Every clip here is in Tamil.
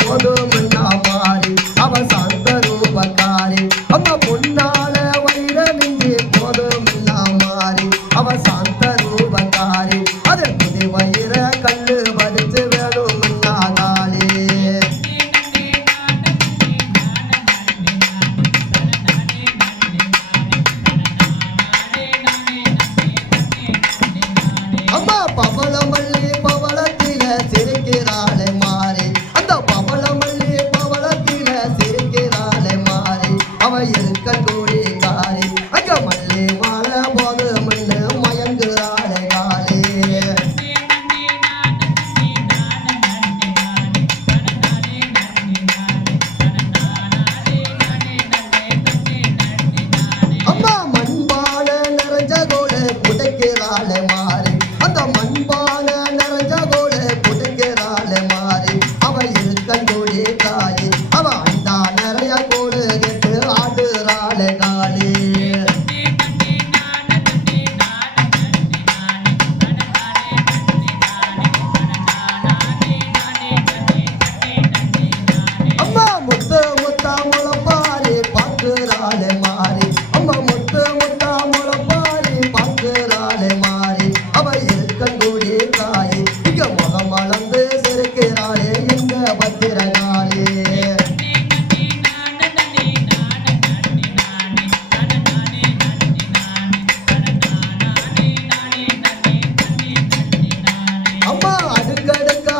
পদমন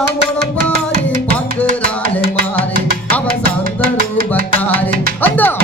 உடப்பாரி பார்க்கிறாளே மாறி அவ சாந்த ரூபக்காரி. அந்த!